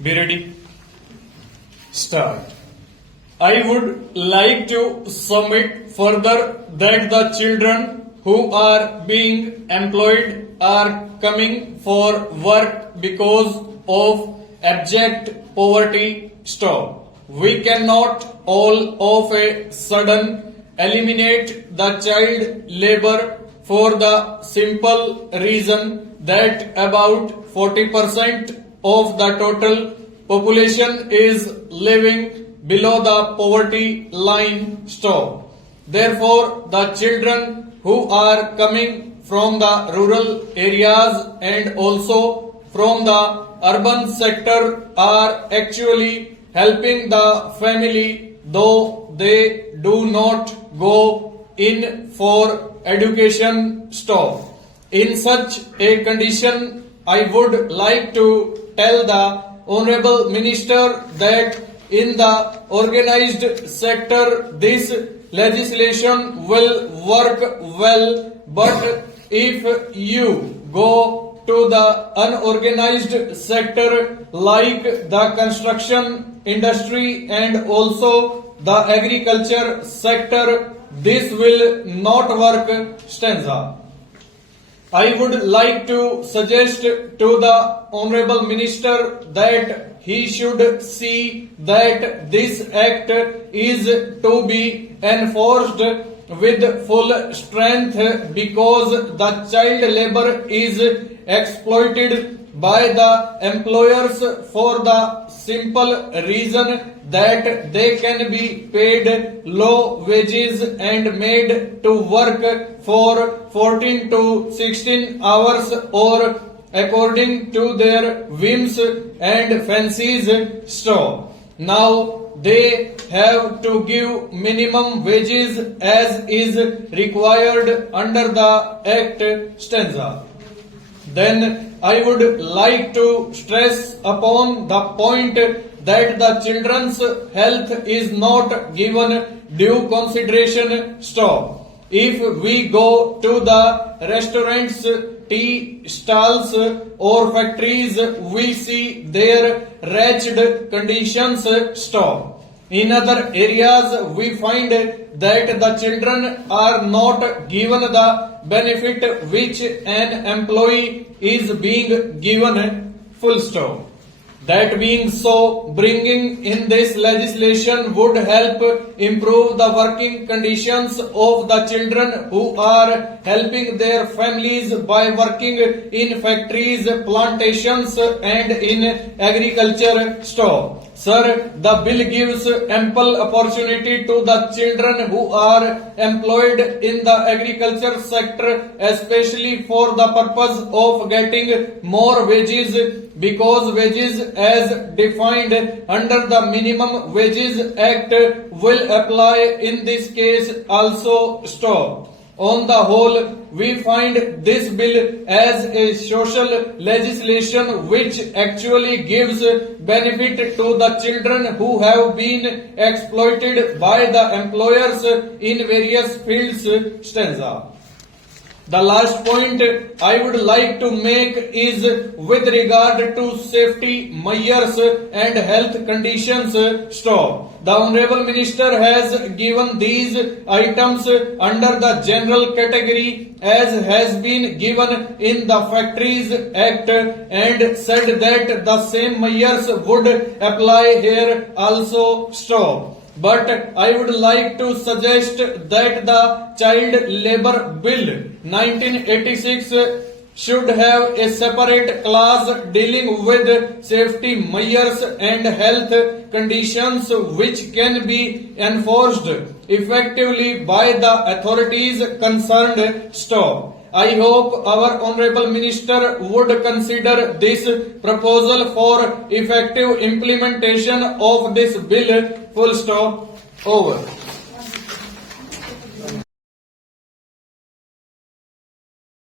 Be ready. Start. I would like to submit further that the children who are being employed are coming for work because of abject poverty. Stop. We cannot all of a sudden eliminate the child labor for the simple reason that about 40% of the total population is living below the poverty line. Stop. Therefore, the children who are coming from the rural areas and also from the urban sector are actually helping the family, though they do not go in for education. Stop. In such a condition, I would like to tell the Honorable Minister that in the organized sector this legislation will work well, but if you go to the unorganized sector like the construction industry and also the agriculture sector, this will not work. Stanza. I would like to suggest to the Honorable Minister that he should see that this act is to be enforced with full strength because the child labor is exploited by the employers for the simple reason that they can be paid low wages and made to work for 14 to 16 hours or according to their whims and fancies. Stop. Now they have to give minimum wages as is required under the Act. Stanza. Then I would like to stress upon the point that the children's health is not given due consideration. Stop. If we go to the restaurants, tea stalls or factories, we see their wretched conditions. Stop. In other areas, we find that the children are not given the benefit which an employee is being given. Full stop. That being so, bringing in this legislation would help improve the working conditions of the children who are helping their families by working in factories, plantations and in agriculture. Stop. Sir, the bill gives ample opportunity to the children who are employed in the agriculture sector, especially for the purpose of getting more wages, because wages as defined under the Minimum Wages Act will apply in this case also. Stop. On the whole, we find this bill as a social legislation which actually gives benefit to the children who have been exploited by the employers in various fields. Stanza. The last point I would like to make is with regard to safety measures and health conditions. Stop. The Honorable Minister has given these items under the general category as has been given in the Factories Act and said that the same measures would apply here also. Stop. But I would like to suggest that the Child Labor Bill 1986 should have a separate clause dealing with safety measures and health conditions which can be enforced effectively by the authorities concerned. Stop. I hope our Honorable Minister would consider this proposal for effective implementation of this bill. Full stop. Over.